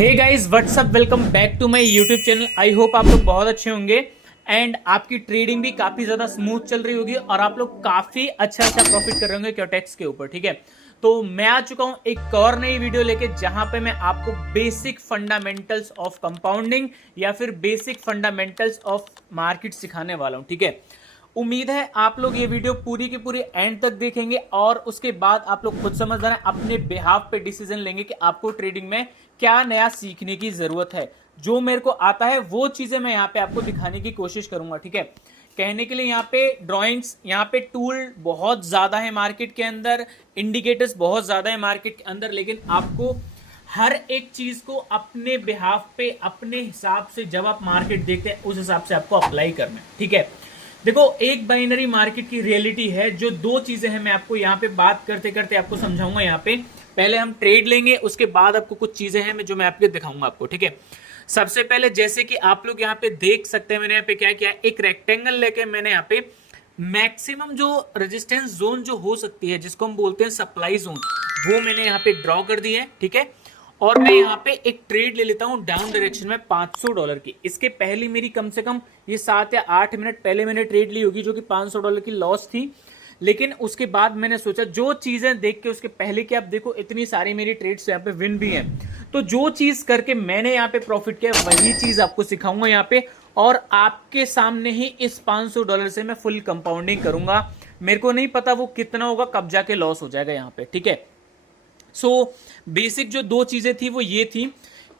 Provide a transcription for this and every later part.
Hey guys what's up, welcome back to my YouTube channel. I hope आप लोग बहुत अच्छे होंगे एंड आपकी ट्रेडिंग भी काफी ज्यादा स्मूथ चल रही होगी और आप लोग काफी अच्छा प्रॉफिट कर रहे होंगे क्योटेक्स के ऊपर। ठीक है, तो मैं आ चुका हूं एक और नई वीडियो लेके जहां पे मैं आपको बेसिक फंडामेंटल्स ऑफ कंपाउंडिंग या फिर बेसिक फंडामेंटल्स ऑफ मार्केट सिखाने वाला हूं। ठीक है, उम्मीद है आप लोग ये वीडियो पूरी की पूरी एंड तक देखेंगे और उसके बाद आप लोग खुद समझदार हैं, अपने बिहाफ पे डिसीजन लेंगे कि आपको ट्रेडिंग में क्या नया सीखने की जरूरत है। जो मेरे को आता है वो चीजें मैं यहाँ पे आपको दिखाने की कोशिश करूंगा। ठीक है, कहने के लिए यहाँ पे ड्राइंग्स, यहाँ पे टूल बहुत ज्यादा है मार्केट के अंदर, इंडिकेटर्स बहुत ज्यादा है मार्केट के अंदर, लेकिन आपको हर एक चीज को अपने बिहाफ पे अपने हिसाब से जब आप मार्केट देखते हैं उस हिसाब से आपको अप्लाई करना है। ठीक है, देखो एक बाइनरी मार्केट की रियलिटी है, जो दो चीजें हैं मैं आपको यहाँ पे बात करते करते आपको समझाऊंगा। यहाँ पे पहले हम ट्रेड लेंगे, उसके बाद आपको कुछ चीजें हैं जो मैं आपको दिखाऊंगा आपको। ठीक है, सबसे पहले जैसे कि आप लोग यहाँ पे देख सकते हैं, मैंने यहाँ पे क्या किया, एक रेक्टेंगल लेके मैंने यहाँ पे मैक्सिमम जो रेजिस्टेंस जोन जो हो सकती है जिसको हम बोलते हैं सप्लाई जोन, वो मैंने यहाँ पे ड्रॉ कर दी है। ठीक है, और मैं यहाँ पे एक ट्रेड ले लेता हूँ डाउन डायरेक्शन में $500 की। इसके पहले मेरी कम से कम ये 7 या 8 मिनट पहले मैंने ट्रेड ली होगी जो कि $500 की लॉस थी, लेकिन उसके बाद मैंने सोचा जो चीजें देख के उसके पहले कि आप देखो इतनी सारी मेरी ट्रेड्स यहाँ पे विन भी हैं, तो जो चीज करके मैंने यहाँ पे प्रॉफिट किया वही चीज आपको सिखाऊंगा यहाँ पे, और आपके सामने ही इस $500 से मैं फुल कंपाउंडिंग करूंगा। मेरे को नहीं पता वो कितना होगा, कब जाके लॉस हो जाएगा यहाँ पे। ठीक है, सो बेसिक जो दो चीजें थी वो ये थी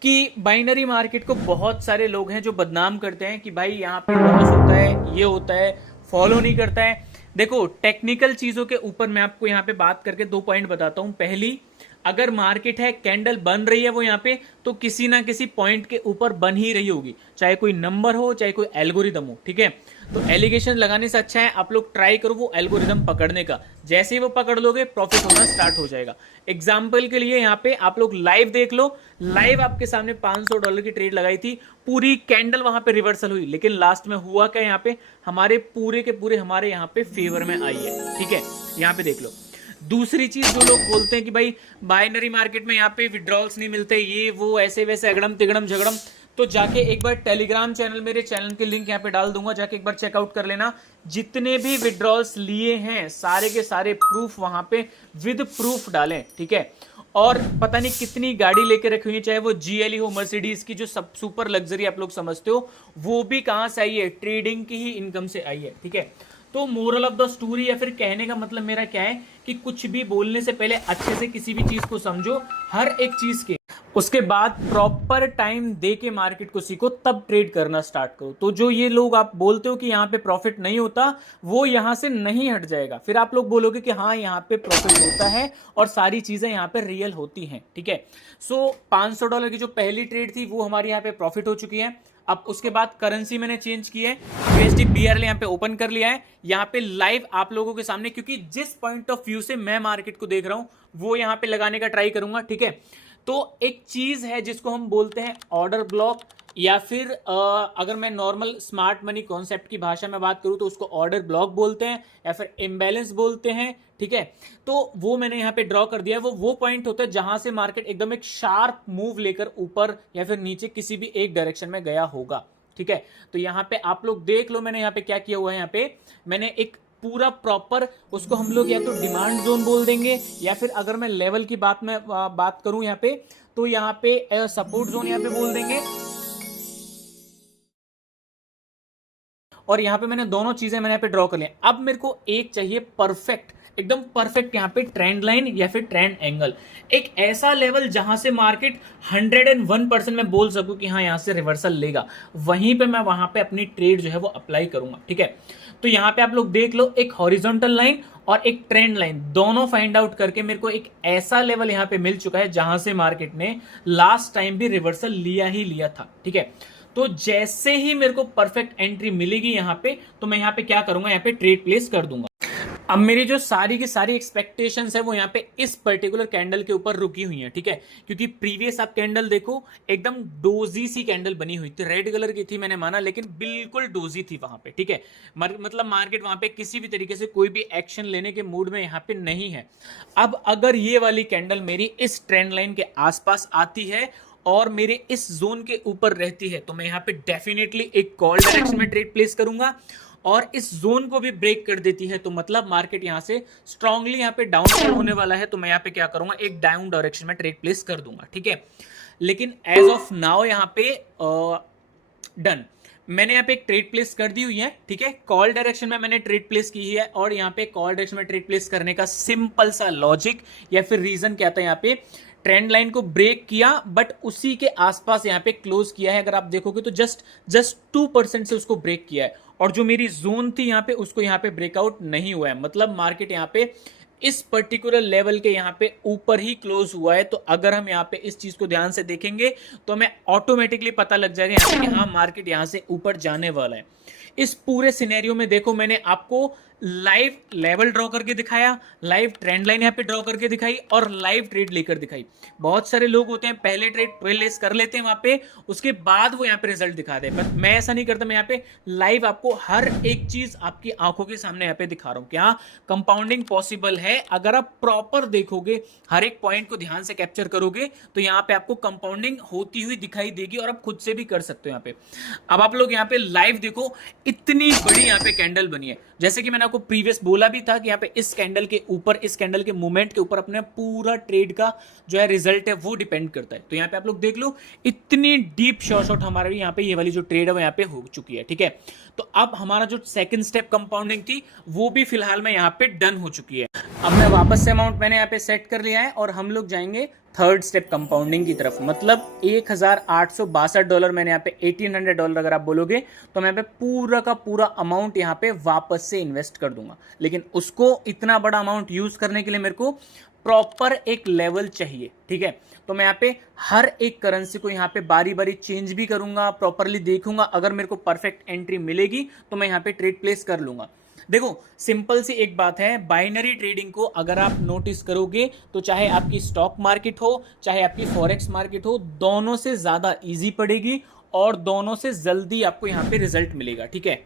कि बाइनरी मार्केट को बहुत सारे लोग हैं जो बदनाम करते हैं कि भाई यहाँ पे लॉस होता है, ये होता है, फॉलो नहीं करता है। देखो टेक्निकल चीजों के ऊपर मैं आपको यहाँ पे बात करके 2 पॉइंट बताता हूँ। पहली, अगर मार्केट है, कैंडल बन रही है वो यहाँ पे, तो किसी ना किसी पॉइंट के ऊपर बन ही रही होगी, चाहे कोई नंबर हो चाहे कोई एल्गोरिदम हो। ठीक है, तो एलिगेशन लगाने से अच्छा है आप लोग ट्राई करो वो एल्गोरिदम पकड़ने का, जैसे ही वो पकड़ लोगे प्रॉफिट होना स्टार्ट हो जाएगा। एग्जाम्पल के लिए यहाँ पे आप लोग लाइव देख लो, लाइव आपके सामने $500 की ट्रेड लगाई थी, पूरी कैंडल वहां पे रिवर्सल हुई, लेकिन लास्ट में हुआ क्या, यहाँ पे हमारे पूरे के पूरे हमारे यहाँ पे फेवर में आई है। ठीक है, यहाँ पे देख लो। दूसरी चीज जो लोग बोलते हैं कि भाई बाइनरी मार्केट में यहाँ पे विड्रॉल्स नहीं मिलते, ये वो ऐसे वैसे अगड़म तिगड़म झगड़म, तो जाके एक बार टेलीग्राम चैनल, मेरे चैनल की लिंक यहाँ पे डाल दूंगा, जाके एक बार चेकआउट कर लेना। जितने भी विड्रॉल्स लिए हैं सारे के सारे प्रूफ वहां पे विद प्रूफ डालें। ठीक है, और पता नहीं कितनी गाड़ी लेके रखी हुई है, चाहे वो जीएलई हो, मर्सिडीज की जो सब सुपर लग्जरी आप लोग समझते हो, वो भी कहां से आई है, ट्रेडिंग की ही इनकम से आई है। ठीक है, तो मोरल ऑफ द स्टोरी या फिर कहने का मतलब मेरा क्या है कि कुछ भी बोलने से पहले अच्छे से किसी भी चीज को समझो, हर एक चीज के, उसके बाद प्रॉपर टाइम दे के मार्केट को सीखो, तब ट्रेड करना स्टार्ट करो। तो जो ये लोग आप बोलते हो कि यहाँ पे प्रॉफिट नहीं होता, वो यहाँ से नहीं हट जाएगा, फिर आप लोग बोलोगे कि हाँ यहाँ पे प्रॉफिट होता है और सारी चीजें यहाँ पे रियल होती हैं। ठीक है, सो $500 की जो पहली ट्रेड थी वो हमारी यहाँ पे प्रॉफिट हो चुकी है। अब उसके बाद करेंसी मैंने चेंज की है, यूएसडी बीआरएल यहाँ पे ओपन कर लिया है, यहाँ पे लाइव आप लोगों के सामने, क्योंकि जिस पॉइंट ऑफ व्यू से मैं मार्केट को देख रहा हूं वो यहाँ पे लगाने का ट्राई करूंगा। ठीक है, तो एक चीज है जिसको हम बोलते हैं ऑर्डर ब्लॉक, या फिर अगर मैं नॉर्मल स्मार्ट मनी कॉन्सेप्ट की भाषा में बात करूं तो उसको ऑर्डर ब्लॉक बोलते हैं या फिर इम्बैलेंस बोलते हैं। ठीक है, तो वो मैंने यहाँ पे ड्रॉ कर दिया है। वो पॉइंट होता है जहां से मार्केट एकदम एक शार्प मूव लेकर ऊपर या फिर नीचे किसी भी एक डायरेक्शन में गया होगा। ठीक है, तो यहाँ पे आप लोग देख लो, मैंने यहाँ पे क्या किया हुआ है, यहाँ पे मैंने एक पूरा प्रॉपर, उसको हम लोग या तो डिमांड जोन बोल देंगे, या फिर अगर मैं लेवल की बात करूं यहाँ पे, तो यहाँ पे सपोर्ट जोन यहाँ पे बोल देंगे, और यहाँ पे मैंने दोनों चीजें मैंने यहाँ पे ड्रॉ कर लिया। अब मेरे को एक चाहिए परफेक्ट, एकदम परफेक्ट यहाँ पे ट्रेंड लाइन या फिर ट्रेंड एंगल, एक ऐसा लेवल जहां से मार्केट 101% में बोल सकूं कि हाँ यहाँ से रिवर्सल लेगा, वहीं पे मैं वहां पे अपनी ट्रेड जो है वो अप्लाई करूंगा। ठीक है, तो यहाँ पे आप लोग देख लो, एक हॉरिजॉन्टल लाइन और एक ट्रेंड लाइन दोनों फाइंड आउट करके मेरे को एक ऐसा लेवल यहाँ पे मिल चुका है जहां से मार्केट ने लास्ट टाइम भी रिवर्सल लिया ही लिया था। ठीक है, तो जैसे ही मेरे को परफेक्ट एंट्री मिलेगी यहाँ पे, तो मैं यहाँ पे क्या करूंगा, यहाँ पे ट्रेड प्लेस कर दूंगा। अब मेरी जो सारी की सारी एक्सपेक्टेशंस है वो यहाँ पे इस पर्टिकुलर कैंडल के ऊपर रुकी हुई है। ठीक है, क्योंकि प्रीवियस आप कैंडल देखो, एकदम डोजी सी कैंडल बनी हुई थी, रेड कलर की थी मैंने माना, लेकिन बिल्कुल डोजी थी वहां पे। ठीक है, मतलब मार्केट वहां पे किसी भी तरीके से कोई भी एक्शन लेने के मूड में यहाँ पे नहीं है। अब अगर ये वाली कैंडल मेरी इस ट्रेंड लाइन के आसपास आती है और मेरे इस जोन के ऊपर रहती है तो मैं यहाँ पे डेफिनेटली एक कॉल डायरेक्शन में ट्रेड प्लेस करूंगा। और इस जोन को भी ब्रेक कर देती है तो मतलब मार्केट यहाँ से स्ट्रांगली यहाँ पे डाउन होने वाला है, तो मैं यहाँ पे क्या करूंगा, एक डाउन डायरेक्शन में ट्रेड प्लेस कर दूंगा, ठीक है। लेकिन एज ऑफ नाउ यहाँ पे डन, मैंने यहाँ पे एक ट्रेड प्लेस कर दी हुई है, ठीक है। कॉल डायरेक्शन में मैंने ट्रेड प्लेस की है और यहाँ पे कॉल डायरेक्शन में ट्रेड प्लेस करने का सिंपल सा लॉजिक या फिर रीजन क्या था, यहाँ पे ट्रेंड लाइन को ब्रेक किया बट उसी के आसपास यहाँ पे क्लोज किया है। अगर आप देखोगे तो जस्ट 2% से उसको ब्रेक किया है और जो मेरी जोन थी यहाँ पे उसको यहाँ पे ब्रेकआउट नहीं हुआ है, मतलब मार्केट यहाँ पे इस पर्टिकुलर लेवल के यहाँ पे ऊपर ही क्लोज हुआ है। तो अगर हम यहाँ पे इस चीज को ध्यान से देखेंगे तो हमें ऑटोमेटिकली पता लग जाएगा यहाँ पे कि हाँ मार्केट यहाँ से ऊपर जाने वाला है। इस पूरे सिनेरियो में देखो मैंने आपको लाइव लेवल ड्रॉ करके दिखाया, लाइव ट्रेंड लाइन यहाँ पे ड्रॉ करके दिखाई और लाइव ट्रेड लेकर दिखाई। बहुत सारे लोग होते हैं पहले ट्रेड प्लेस कर लेते हैं वहां पे, उसके बाद वो यहाँ पे रिजल्ट दिखा दे, पर मैं ऐसा नहीं करता। मैं यहाँ पे लाइव आपको हर एक चीज आपकी आंखों के सामने यहाँ पे दिखा रहा हूँ। क्या कंपाउंडिंग पॉसिबल है अगर आप प्रॉपर देखोगे, हर एक पॉइंट को ध्यान से कैप्चर करोगे तो यहाँ पे आपको कंपाउंडिंग होती हुई दिखाई देगी और आप खुद से भी कर सकते हो यहाँ पे। अब आप लोग यहाँ पे लाइव देखो, इतनी बड़ी यहाँ पे कैंडल बनी है। जैसे कि मैंने आपको प्रीवियस बोला भी था कि यहाँ पे इस कैंडल के ऊपर, इस कैंडल के मूवमेंट के ऊपर अपने पूरा ट्रेड का जो है रिजल्ट है वो डिपेंड करता है। तो यहाँ पे आप लोग देख लो, इतनी डीप शॉर्ट हमारे यहाँ पे ये वाली जो ट्रेड है वो यहाँ पे हो चुकी है, ठीक है। तो अब हमारा जो सेकंड स्टेप कंपाउंडिंग थी वो भी फिलहाल में यहाँ पे डन हो चुकी है। अब मैं वापस से अमाउंट मैंने यहाँ पे सेट कर लिया है और हम लोग जाएंगे थर्ड स्टेप कंपाउंडिंग की तरफ। मतलब $1862 मैंने यहाँ पे $1800 अगर आप बोलोगे तो मैं यहाँ पे पूरा का पूरा अमाउंट यहाँ पे वापस से इन्वेस्ट कर दूंगा। लेकिन उसको इतना बड़ा अमाउंट यूज करने के लिए मेरे को प्रॉपर एक लेवल चाहिए, ठीक है। तो मैं यहाँ पे हर एक करेंसी को यहाँ पे बारी बारी चेंज भी करूंगा, प्रॉपरली देखूंगा। अगर मेरे को परफेक्ट एंट्री मिलेगी तो मैं यहाँ पे ट्रेड प्लेस कर लूंगा। देखो सिंपल सी एक बात है, बाइनरी ट्रेडिंग को अगर आप नोटिस करोगे तो चाहे आपकी स्टॉक मार्केट हो चाहे आपकी फॉरेक्स मार्केट हो, दोनों से ज्यादा इजी पड़ेगी और दोनों से जल्दी आपको यहाँ पे रिजल्ट मिलेगा, ठीक है।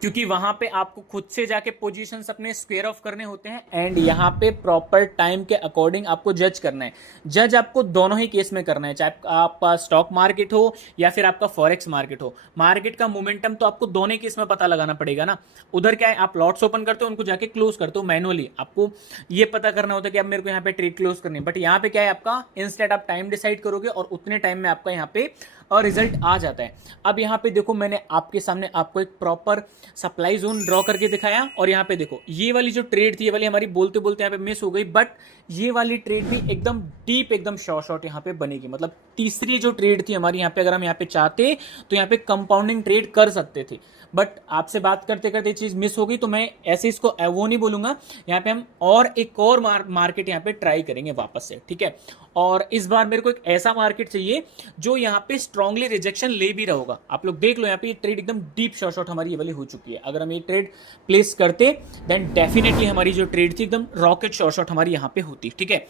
क्योंकि वहां पे आपको खुद से जाके पोजीशंस अपने स्क्वायर ऑफ करने होते हैं एंड यहाँ पे प्रॉपर टाइम के अकॉर्डिंग आपको जज करना है। जज आपको दोनों ही केस में करना है, चाहे आपका स्टॉक मार्केट हो या फिर आपका फॉरेक्स मार्केट हो। मार्केट का मोमेंटम तो आपको दोनों केस में पता लगाना पड़ेगा ना। उधर क्या है, आप लॉट्स ओपन करते हो, उनको जाके क्लोज करते हो मैनुअली, आपको ये पता करना होता है कि अब मेरे को यहाँ पे ट्रेड क्लोज करनी है। बट यहाँ पे क्या है, आपका इंस्टेंट आप टाइम डिसाइड करोगे और उतने टाइम में आपका यहाँ पे और रिजल्ट आ जाता है। अब यहाँ पे देखो मैंने आपके सामने आपको एक प्रॉपर सप्लाई जोन ड्रॉ करके दिखाया और यहाँ पे देखो ये वाली जो ट्रेड थी ये वाली हमारी बोलते बोलते यहाँ पे मिस हो गई, बट ये वाली ट्रेड भी एकदम डीप, एकदम शॉर्ट यहाँ पे बनेगी। मतलब तीसरी जो ट्रेड थी हमारी यहाँ पे, अगर हम यहाँ पे चाहते तो यहाँ पे कंपाउंडिंग ट्रेड कर सकते थे, बट आपसे बात करते करते चीज मिस हो गई। तो मैं ऐसे इसको वो नहीं बोलूंगा, यहाँ पे हम और एक और मार्केट यहाँ पे ट्राई करेंगे वापस से, ठीक है। और इस बार मेरे को एक ऐसा मार्केट चाहिए जो यहाँ पे स्ट्रांगली रिजेक्शन ले भी रहा होगा। आप लोग देख लो यहाँ पे ये ट्रेड एकदम डीप शॉर्ट हमारी ये वाली हो चुकी है। अगर हम ये ट्रेड प्लेस करते देन डेफिनेटली हमारी जो ट्रेड थी एकदम रॉकेट शॉर्ट हमारी यहाँ पे होती, ठीक है।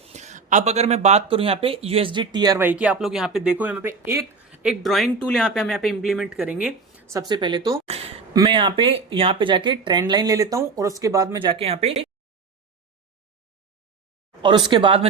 अब अगर मैं बात करूं यहाँ पे USD TRY की, आप लोग यहाँ पे देखो, यहाँ पे एक ड्रॉइंग टूल यहाँ पे हम यहाँ पे इंप्लीमेंट करेंगे। सबसे पहले तो मैं यहाँ पे जाके ट्रेंड लाइन ले लेता हूं और उसके बाद में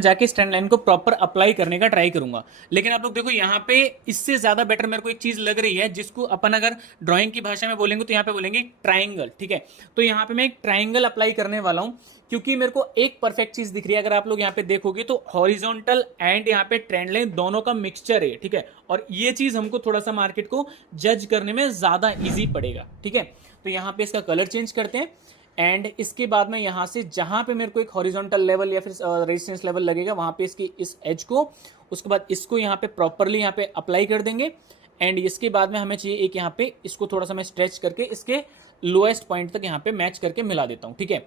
जाके इस ट्रेंड लाइन को प्रॉपर अप्लाई करने का ट्राई करूंगा। लेकिन आप लोग देखो यहाँ पे इससे ज्यादा बेटर मेरे को एक चीज लग रही है जिसको अपन अगर ड्राइंग की भाषा में बोलेंगे तो यहाँ पे बोलेंगे ट्राइंगल, ठीक है। तो यहाँ पे मैं एक ट्राइंगल अप्लाई करने वाला हूँ क्योंकि मेरे को एक परफेक्ट चीज दिख रही है। अगर आप लोग यहाँ पे देखोगे तो हॉरिजॉन्टल एंड यहाँ पे ट्रेंड लाइन दोनों का मिक्सचर है, ठीक है। और ये चीज हमको थोड़ा सा मार्केट को जज करने में ज्यादा इजी पड़ेगा, ठीक है। तो यहाँ पे इसका कलर चेंज करते हैं एंड इसके बाद में यहाँ से जहां पे मेरे को एक हॉरिजॉन्टल लेवल या फिर रेजिस्टेंस लेवल लगेगा वहां पे इसकी इस एज को, उसके बाद इसको यहाँ पे प्रॉपरली यहाँ पे अप्लाई कर देंगे एंड इसके बाद में हमें चाहिए एक यहाँ पे इसको थोड़ा सा मैं स्ट्रेच करके इसके लोएस्ट पॉइंट तक यहाँ पे मैच करके मिला देता हूँ, ठीक है।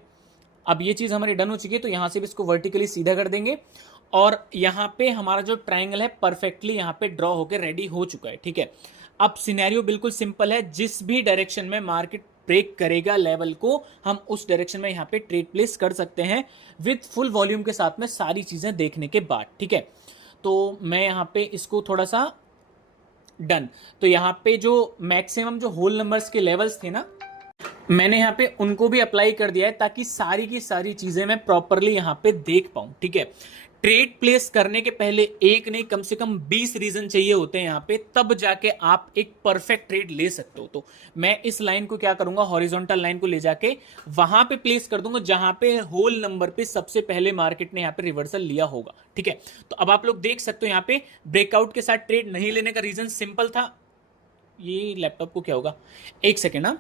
अब ये चीज हमारी डन हो चुकी है तो यहाँ से भी इसको वर्टिकली सीधा कर देंगे और यहाँ पे हमारा जो ट्राइंगल है परफेक्टली यहाँ पे ड्रॉ होकर रेडी हो चुका है, ठीक है। अब सिनेरियो बिल्कुल सिंपल है, जिस भी डायरेक्शन में मार्केट ब्रेक करेगा लेवल को हम उस डायरेक्शन में यहाँ पे ट्रेड प्लेस कर सकते हैं विद फुल वॉल्यूम के साथ में सारी चीजें देखने के बाद, ठीक है। तो मैं यहाँ पे इसको थोड़ा सा डन, तो यहाँ पे जो मैक्सिमम जो होल नंबर्स के लेवल्स थे ना मैंने यहाँ पे उनको भी अप्लाई कर दिया है ताकि सारी की सारी चीजें मैं प्रॉपरली यहाँ पे देख पाऊं, ठीक है। ट्रेड प्लेस करने के पहले एक नहीं कम से कम 20 रीजन चाहिए होते हैं यहाँ पे, तब जाके आप एक परफेक्ट ट्रेड ले सकते हो। तो मैं इस लाइन को क्या करूंगा, हॉरिजॉन्टल लाइन को ले जाके वहां पे प्लेस कर दूंगा जहां पे होल नंबर पे सबसे पहले मार्केट ने यहाँ पे रिवर्सल लिया होगा। ठीक है, तो अब आप लोग देख सकते हो यहाँ पे ब्रेकआउट के साथ ट्रेड नहीं लेने का रीजन सिंपल था। ये लैपटॉप को क्या होगा, एक सेकेंड ना,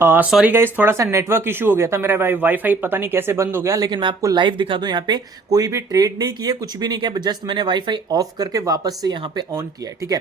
सॉरी गाइस, थोड़ा सा नेटवर्क इशू हो गया था, मेरा वाईफाई पता नहीं कैसे बंद हो गया। लेकिन मैं आपको लाइव दिखा दूं, यहाँ पे कोई भी ट्रेड नहीं किया, कुछ भी नहीं किया, जस्ट मैंने वाईफाई ऑफ करके वापस से यहाँ पे ऑन किया है। ठीक है,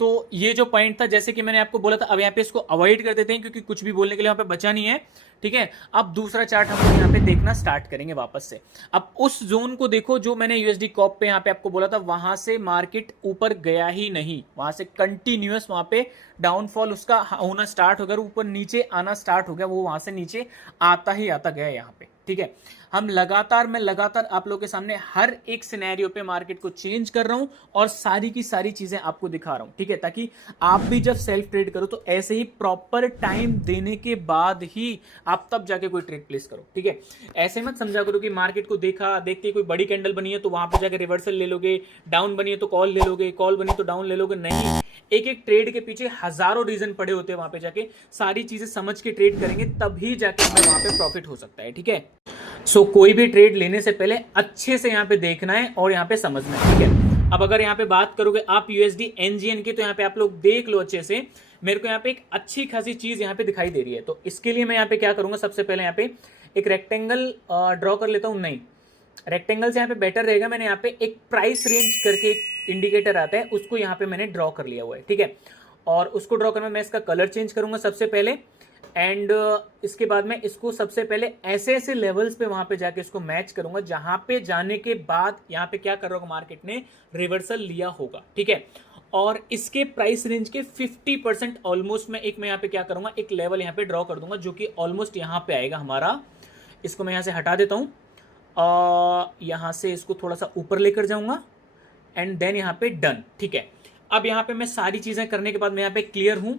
तो ये जो पॉइंट था, जैसे कि मैंने आपको बोला था, अब यहाँ पे इसको अवॉइड कर देते हैं क्योंकि कुछ भी बोलने के लिए यहाँ पे बचा नहीं है। ठीक है, अब दूसरा चार्ट हम लोग यहाँ पे देखना स्टार्ट करेंगे वापस से। अब उस जोन को देखो जो मैंने यूएसडी कॉप पे यहाँ पे आपको बोला था, वहां से मार्केट ऊपर गया ही नहीं, वहां से कंटिन्यूअस वहां पे डाउनफॉल उसका होना स्टार्ट हो गया, ऊपर नीचे आना स्टार्ट हो गया, वो वहां से नीचे आता ही आता गया यहाँ पे। ठीक है, मैं लगातार आप लोगों के सामने हर एक सिनेरियो पे मार्केट को चेंज कर रहा हूं और सारी की सारी चीजें आपको दिखा रहा हूं। ठीक है, ताकि आप भी जब सेल्फ ट्रेड करो तो ऐसे ही प्रॉपर टाइम देने के बाद ही आप तब जाके कोई ट्रेड प्लेस करो। ठीक है, ऐसे मत समझा करो कि मार्केट को देखते कोई बड़ी कैंडल बनी है तो वहां पे जाके रिवर्सल ले लोगे, डाउन बनी है तो कॉल ले लोगे, कॉल बनी तो डाउन ले लोगे। नहीं, एक एक ट्रेड के पीछे हजारों रीजन पड़े होते हैं, वहां पे जाके सारी चीजें समझ के ट्रेड करेंगे तभी जाके हमें वहां पे प्रॉफिट हो सकता है। ठीक है, सो कोई भी ट्रेड लेने से पहले अच्छे से यहाँ पे देखना है और यहाँ पे समझना है। ठीक है, अब अगर यहाँ पे बात करोगे आप यूएसडी एनजीएन की, तो यहाँ पे आप लोग देख लो अच्छे से, मेरे को यहाँ पे एक अच्छी खासी चीज यहाँ पे दिखाई दे रही है। तो इसके लिए मैं यहाँ पे क्या करूंगा, सबसे पहले यहाँ पे एक रेक्टेंगल ड्रॉ कर लेता हूँ। नहीं, रेक्टेंगल से यहाँ पे बेटर रहेगा। मैंने यहाँ पे एक प्राइस रेंज करके एक इंडिकेटर आता है, उसको यहाँ पे मैंने ड्रॉ कर लिया हुआ है। ठीक है, और उसको ड्रॉ करने में मैं इसका कलर चेंज करूंगा सबसे पहले, एंड इसके बाद में इसको सबसे पहले ऐसे ऐसे लेवल्स पे वहां पे जाके इसको मैच करूंगा जहां पे जाने के बाद यहाँ पे क्या कर रहा होगा, मार्केट ने रिवर्सल लिया होगा। ठीक है, और इसके प्राइस रेंज के 50% ऑलमोस्ट मैं यहाँ पे क्या करूंगा, एक लेवल यहाँ पे ड्रॉ कर दूंगा जो कि ऑलमोस्ट यहाँ पे आएगा हमारा। इसको मैं यहाँ से हटा देता हूँ, यहाँ से इसको थोड़ा सा ऊपर लेकर जाऊंगा एंड देन यहाँ पे डन। ठीक है, अब यहाँ पे मैं सारी चीजें करने के बाद मैं यहाँ पे क्लियर हूं।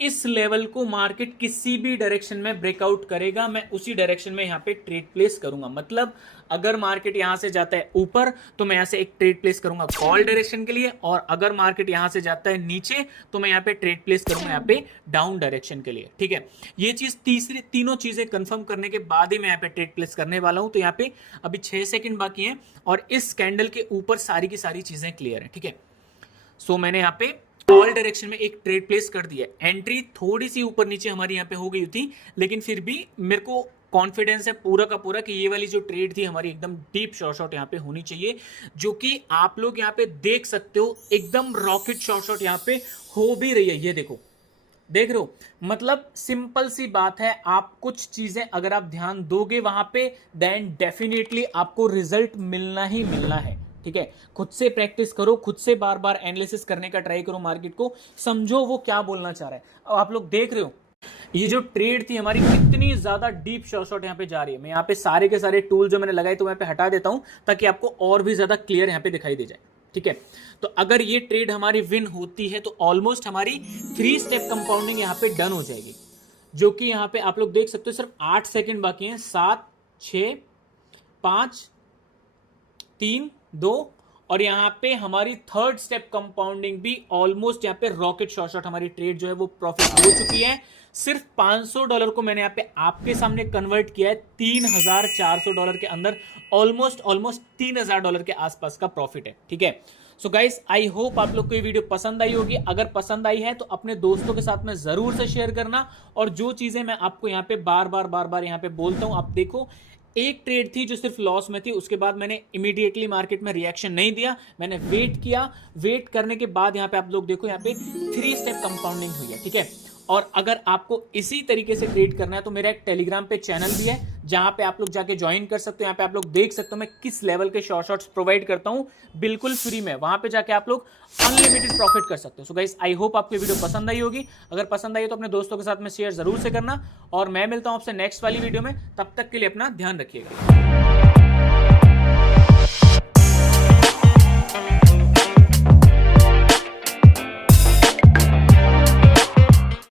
इस लेवल को मार्केट किसी भी डायरेक्शन में ब्रेकआउट करेगा, मैं उसी डायरेक्शन में यहाँ पे ट्रेड प्लेस करूंगा। मतलब अगर मार्केट यहां से जाता है ऊपर तो मैं यहाँ से एक ट्रेड प्लेस करूंगा कॉल डायरेक्शन के लिए, और अगर मार्केट यहां से जाता है नीचे तो मैं यहाँ पे ट्रेड प्लेस करूंगा यहाँ पे डाउन डायरेक्शन के लिए। ठीक है, ये चीज तीनों चीजें कंफर्म करने के बाद ही मैं यहाँ पे ट्रेड प्लेस करने वाला हूं। तो यहाँ पे अभी 6 सेकंड बाकी है और इस कैंडल के ऊपर सारी की सारी चीजें क्लियर है। ठीक है, सो मैंने यहाँ पे ऑल डायरेक्शन में एक ट्रेड प्लेस कर दिया। एंट्री थोड़ी सी ऊपर नीचे हमारी यहाँ पे हो गई थी, लेकिन फिर भी मेरे को कॉन्फिडेंस है पूरा का पूरा कि ये वाली जो ट्रेड थी हमारी एकदम डीप शॉर्ट यहाँ पे होनी चाहिए, जो कि आप लोग यहाँ पे देख सकते हो एकदम रॉकेट शॉर्ट यहाँ पे हो भी रही है। ये देखो, देख रहे हो, मतलब सिंपल सी बात है, आप कुछ चीजें अगर आप ध्यान दोगे वहां पे, देन डेफिनेटली आपको रिजल्ट मिलना ही मिलना है। ठीक है, खुद से प्रैक्टिस करो, खुद से बार बार एनालिसिस करने का ट्राई करो, मार्केट को समझो वो क्या बोलना चाह रहा है। अब आप लोग देख रहे हो ये जो ट्रेड थी हमारी कितनी ज्यादा डीप शॉर्ट यहाँ पे जा रही है। मैं यहाँ पे सारे के सारे टूल जो मैंने लगाए तो मैं पे हटा देता हूं ताकि आपको और भी ज्यादा क्लियर यहाँ पे दिखाई दे जाए। ठीक है, तो अगर ये ट्रेड हमारी विन होती है तो ऑलमोस्ट हमारी 3 स्टेप कंपाउंडिंग यहाँ पे डन हो जाएगी, जो कि यहाँ पे आप लोग देख सकते हो सिर्फ 8 सेकेंड बाकी हैं। 7 6 5 3 2 और यहाँ पे हमारी 3rd स्टेप कंपाउंडिंग भी ऑलमोस्ट यहाँ पे रॉकेट शॉर्ट हमारी ट्रेड जो है वो प्रॉफिट हो चुकी है। सिर्फ $500 को मैंने यहाँ पे आपके सामने कन्वर्ट किया है $3,400 के अंदर, ऑलमोस्ट $3,000 के आसपास का प्रॉफिट है। ठीक है, सो गाइस आई होप आप लोग को ये वीडियो पसंद आई होगी। अगर पसंद आई है तो अपने दोस्तों के साथ में जरूर से शेयर करना, और जो चीजें मैं आपको यहाँ पे बार बार यहाँ पे बोलता हूँ, आप देखो एक ट्रेड थी जो सिर्फ लॉस में थी, उसके बाद मैंने इमीडिएटली मार्केट में रिएक्शन नहीं दिया, मैंने वेट किया। वेट करने के बाद यहाँ पे आप लोग देखो यहाँ पे 3 स्टेप कंपाउंडिंग हुई है। ठीक है, और अगर आपको इसी तरीके से ट्रेड करना है तो मेरा एक टेलीग्राम पे चैनल भी है जहां पे आप लोग जाके ज्वाइन कर सकते हो। यहाँ पे आप लोग देख सकते हो मैं किस लेवल के शॉर्ट्स प्रोवाइड करता हूं बिल्कुल फ्री में, वहां पे जाके आप लोग अनलिमिटेड प्रॉफिट कर सकते हो। सो गाइस आई होप आपको वीडियो पसंद आई होगी। अगर पसंद आई तो अपने दोस्तों के साथ में शेयर जरूर से करना, और मैं मिलता हूं आपसे नेक्स्ट वाली वीडियो में। तब तक के लिए अपना ध्यान रखिएगा।